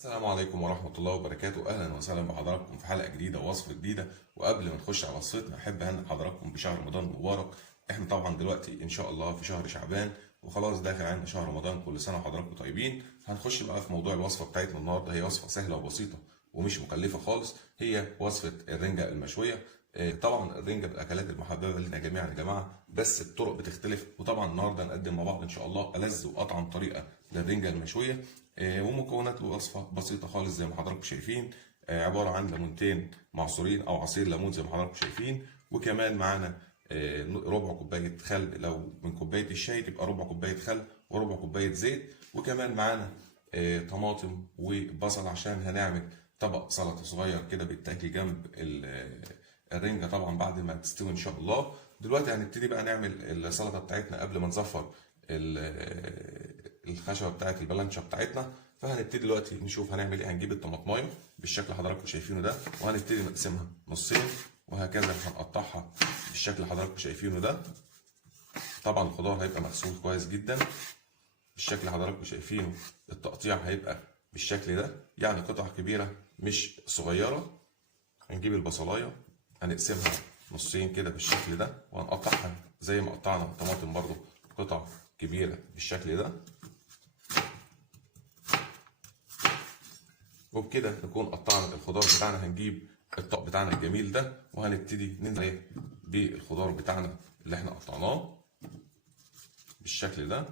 السلام عليكم ورحمة الله وبركاته. أهلا وسهلا بحضراتكم في حلقة جديدة ووصفة جديدة. وقبل ما نخش على وصفتنا أحب أهنئ حضراتكم بشهر رمضان المبارك. إحنا طبعا دلوقتي إن شاء الله في شهر شعبان وخلاص داخل علينا شهر رمضان، كل سنة وحضراتكم طيبين. هنخش بقى في موضوع الوصفة بتاعتنا النهاردة. هي وصفة سهلة وبسيطة ومش مكلفة خالص، هي وصفة الرنجة المشوية. طبعا الرنجة من الأكلات المحببة لنا جميعا يا جماعة، بس الطرق بتختلف. وطبعا النهارده هنقدم مع بعض إن شاء الله ألذ وأطعم طريقة للرنجة المشوية. ومكونات الوصفة بسيطة خالص زي ما حضراتكم شايفين. عبارة عن ليمونتين معصورين أو عصير ليمون زي ما حضراتكم شايفين، وكمان معانا ربع كوباية خل. لو من كوباية الشاي تبقى ربع كوباية خل وربع كوباية زيت. وكمان معانا طماطم وبصل عشان هنعمل طبق سلطة صغير كده بيتاكل جنب الرنجة طبعا بعد ما تستوي إن شاء الله. دلوقتي هنبتدي بقى نعمل السلطة بتاعتنا قبل ما نزفر الخشبه بتاعت البلانشا بتاعتنا. فهنبتدي دلوقتي نشوف هنعمل ايه. هنجيب الطماطمايه بالشكل اللي حضراتكم شايفينه ده، وهنبتدي نقسمها نصين، وهكذا هنقطعها بالشكل اللي حضراتكم شايفينه ده. طبعا الخضار هيبقى مغسول كويس جدا بالشكل اللي حضراتكم شايفينه. التقطيع هيبقى بالشكل ده، يعني قطع كبيره مش صغيره. هنجيب البصلايه هنقسمها نصين كده بالشكل ده، وهنقطعها زي ما قطعنا الطماطم برضو قطع كبيره بالشكل ده. وبكده نكون قطعنا الخضار بتاعنا. هنجيب الطبق بتاعنا الجميل ده وهنبتدي ننزل عليه بالخضار بتاعنا اللي احنا قطعناه بالشكل ده.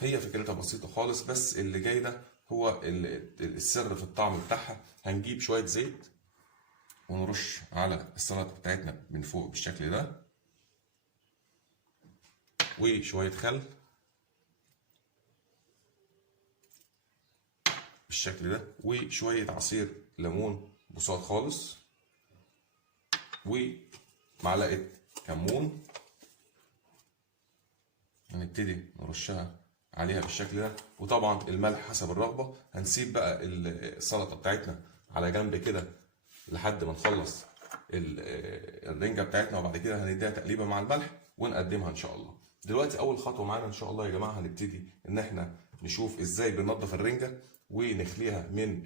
هي فكرتها بسيطة خالص، بس اللي جاي ده هو السر في الطعم بتاعها. هنجيب شوية زيت ونرش على السلطة بتاعتنا من فوق بالشكل ده، وشوية خل بالشكل ده، وشوية عصير ليمون بساط خالص، ومعلقة كمون هنبتدي نرشها عليها بالشكل ده. وطبعا الملح حسب الرغبة. هنسيب بقى السلطة بتاعتنا على جنب كده لحد ما نخلص الرنجة بتاعتنا، وبعد كده هنديها تقليبة مع الملح ونقدمها ان شاء الله. دلوقتي اول خطوة معانا ان شاء الله يا جماعة، هنبتدي ان احنا نشوف ازاي بننضف الرنجة ونخليها من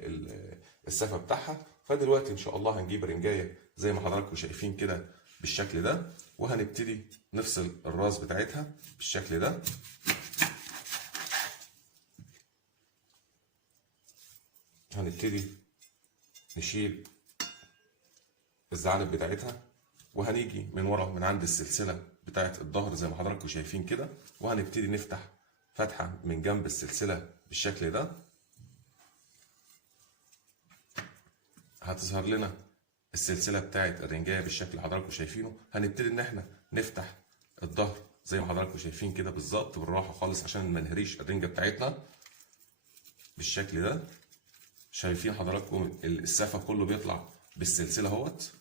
السفة بتاعها. فدلوقتي ان شاء الله هنجيب رنجاية زي ما حضراتكم شايفين كده بالشكل ده، وهنبتدي نفصل الراس بتاعتها بالشكل ده. هنبتدي نشيل الزعانف بتاعتها، وهنيجي من ورا من عند السلسلة بتاعت الظهر زي ما حضراتكم شايفين كده، وهنبتدي نفتح فتحة من جنب السلسلة بالشكل ده. هتظهر لنا السلسلة بتاعت الرنجاية بالشكل اللي حضراتكم شايفينه. هنبتدي ان احنا نفتح الظهر زي ما حضراتكم شايفين كده بالظبط، بالراحة خالص عشان ما نهريش الرنجة بتاعتنا بالشكل ده. شايفين حضراتكم السفة كله بيطلع بالسلسلة اهوت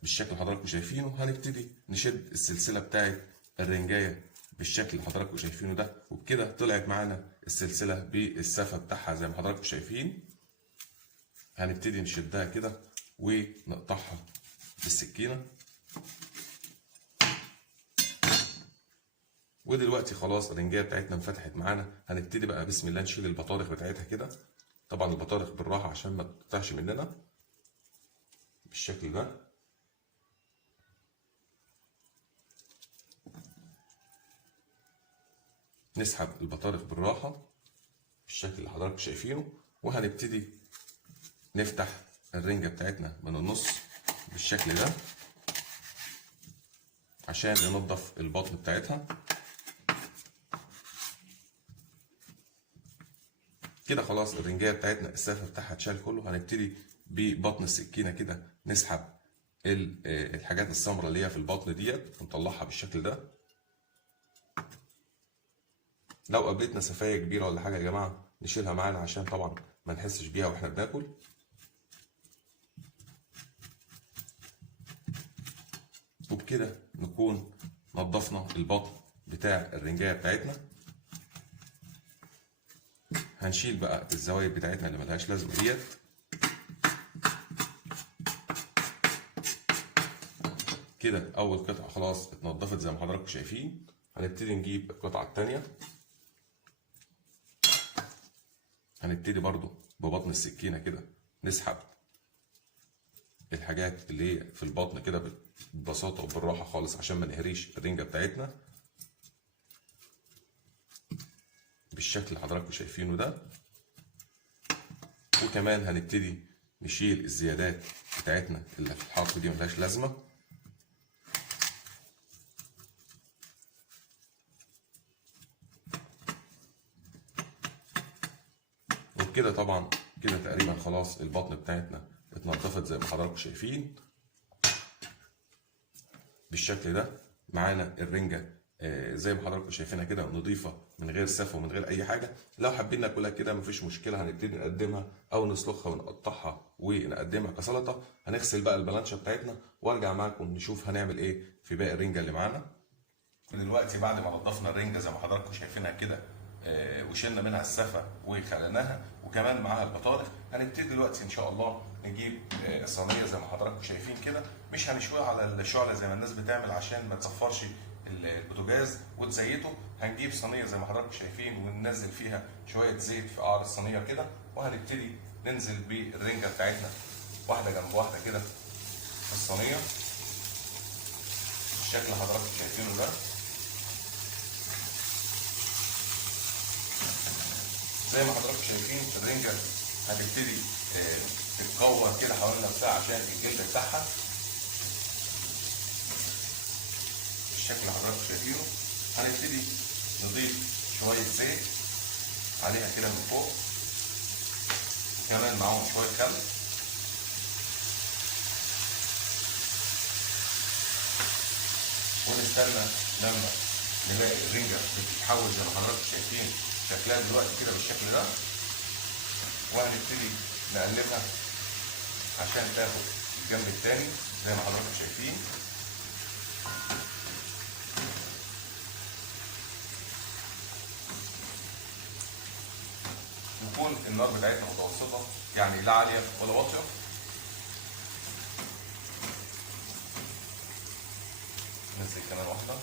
بالشكل اللي حضراتكم شايفينه. هنبتدي نشد السلسلة بتاعت الرنجاية بالشكل اللي حضراتكم شايفينه ده، وبكده طلعت معانا السلسلة بالسفة بتاعها زي ما حضراتكم شايفين. هنبتدي نشدها كده ونقطعها بالسكينة. ودلوقتي خلاص الرنجاية بتاعتنا انفتحت معانا. هنبتدي بقى بسم الله نشيل البطارخ بتاعتها كده. طبعا البطارخ بالراحة عشان ما تقطعش مننا بالشكل ده. نسحب البطارخ بالراحة بالشكل اللي حضراتكم شايفينه، وهنبتدي نفتح الرنجة بتاعتنا من النص بالشكل ده عشان ننضف البطن بتاعتها كده. خلاص الرنجايه بتاعتنا السقف بتاعها اتشال كله. هنبتدي ببطن السكينه كده نسحب الحاجات السمراء اللي هي في البطن ديت ونطلعها بالشكل ده. لو قابلتنا سفايه كبيره ولا حاجه يا جماعه نشيلها معانا عشان طبعا ما نحسش بيها واحنا بناكل. وبكده نكون نضفنا البطن بتاع الرنجايه بتاعتنا. هنشيل بقى الزوايد بتاعتنا اللي ملهاش لازمه ديت كده. اول قطعه خلاص اتنضفت زي ما حضراتكم شايفين. هنبتدي نجيب القطعه الثانيه هنبتدي برضو ببطن السكينة كده نسحب الحاجات اللي هي في البطن كده ببساطة وبالراحة خالص عشان ما نهريش الرنجة بتاعتنا بالشكل اللي حضراتكم شايفينه ده. وكمان هنبتدي نشيل الزيادات بتاعتنا اللي في الحرف دي ملهاش لازمة. وبكده طبعا كده تقريبا خلاص البطن بتاعتنا اتنضفت زي ما حضراتكم شايفين بالشكل ده. معانا الرنجة زي ما حضراتكم شايفينها كده نضيفة من غير سف ومن غير اي حاجة. لو حابين ناكلها كده مفيش مشكلة، هنبتدي نقدمها او نسلخها ونقطعها ونقدمها كسلطة. هنغسل بقى البلانشة بتاعتنا وارجع معاكم نشوف هنعمل ايه في باقي الرنجة اللي معانا. دلوقتي بعد ما نضفنا الرنجة زي ما حضراتكم شايفينها كده وشلنا منها السفة وخليناها وكمان معاها البطارخ، هنبتدي دلوقتي ان شاء الله نجيب صينيه زي ما حضراتكم شايفين كده. مش هنشويها على الشعله زي ما الناس بتعمل عشان ما تصفرش البوتاجاز وتزيته. هنجيب صينيه زي ما حضراتكم شايفين وننزل فيها شويه زيت في قعر الصينيه كده، وهنبتدي ننزل بالرنجه بتاعتنا واحده جنب واحده كده في الصينيه بالشكل اللي حضراتكم شايفينه ده. زي ما حضراتكم شايفين الرنجة هتبتدي تتكور كده حوالين نفسها عشان الجلد بتاعها بالشكل اللي حضراتكم شايفينه. هنبتدي نضيف شوية زيت عليها كده من فوق، كمان معاهم شوية خل، ونستنى لما نلاقي الرنجة بتتحول زي ما حضراتكم شايفين شكلها دلوقتي كده بالشكل ده، وهنبتدي نقلبها عشان تاخد الجنب التاني زي ما حضراتكم شايفين. ويكون النار بتاعتنا متوسطة يعني لا عالية ولا واطية. ننزل كمان واحدة.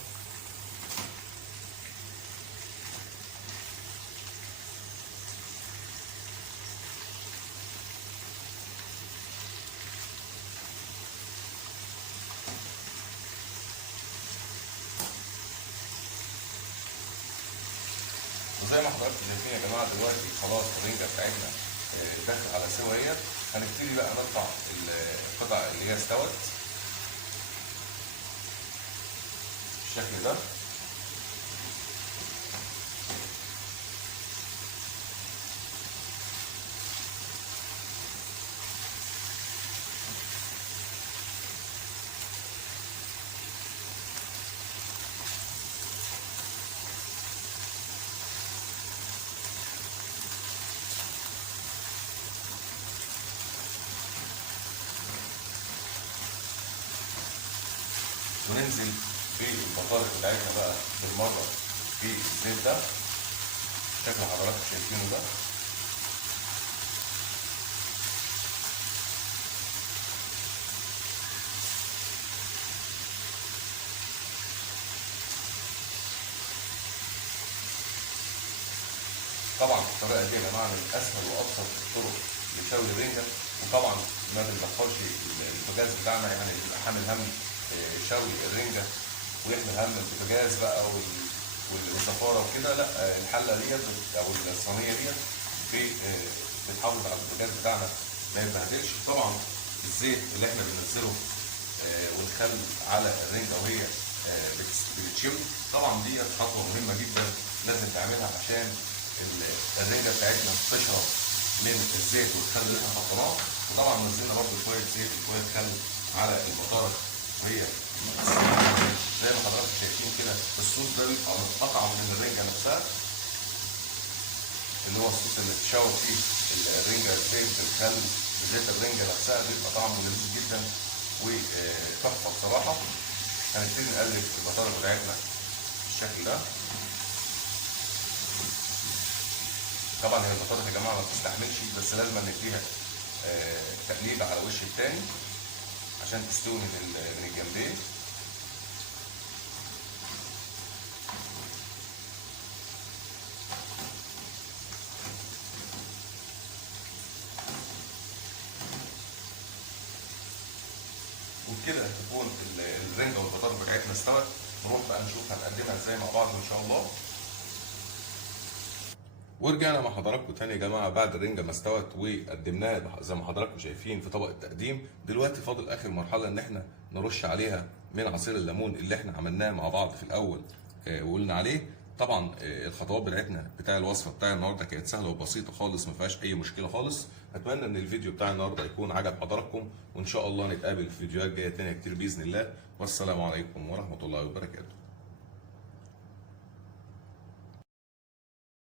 وزي ما حضراتكم شايفين يا جماعه دلوقتي خلاص الرنجه بتاعتنا داخل على سوايه. هنبتدي بقى نقطع القطع اللي هي استوت بالشكل ده. وننزل بالبطارخ بتاعتنا بقى بالمره في الزيت ده شكل حضراتكم شايفينه ده. طبعا الطريقه دي يا جماعه من اسهل وابسط الطرق لشوي الرنجه، وطبعا ما بندخلش البوتاجاز بتاعنا يعني بيبقى حامل هم شوي الرنجه ويحمل هم البوتاجاز بقى والزفاره وكده. لا، الحله ديت او الصينيه ديت بتحافظ على البوتاجاز بتاعنا ما يتبهدلش. طبعا الزيت اللي احنا بننزله والخل على الرنجه وهي بتتشوي طبعا ديت خطوه مهمه جدا لازم تعملها عشان الرنجه بتاعتنا تشرب من الزيت والخل اللي احنا حطيناه. وطبعا نزلنا برده شويه زيت وشويه خل على البطارخ وهي زي ما حضراتكم شايفين كده. الصوص ده بيبقى متقطع من الرنجه نفسها اللي هو الصوص اللي اتشوى فيه الرنجه الزيت الخل زيت الرنجه نفسها بيبقى طعمه لذيذ جدا وتحفه بصراحه. هنبتدي نقلب البطارخ بتاعتنا بالشكل ده. طبعا هي البطاطا يا جماعه ما بتستحملش بس لازم نديها تقليبه على وش التاني عشان تستوي من الجنبين. وبكده تكون الرنجه والبطاطا بتاعتنا استوت، ونروح بقى نشوف هنقدمها ازاي مع بعض ان شاء الله. ورجعنا مع حضراتكم تاني يا جماعه بعد الرنجه ما استوت وقدمناها زي ما حضراتكم شايفين في طبق التقديم. دلوقتي فاضل اخر مرحله ان احنا نرش عليها من عصير الليمون اللي احنا عملناه مع بعض في الاول وقلنا عليه. طبعا الخطوات بتاعتنا بتاع الوصفه بتاع النهارده كانت سهله وبسيطه خالص، ما فيهاش اي مشكله خالص. اتمنى ان الفيديو بتاع النهارده يكون عجب حضراتكم، وان شاء الله نتقابل في فيديوهات جايه تانيه كتير باذن الله. والسلام عليكم ورحمه الله وبركاته.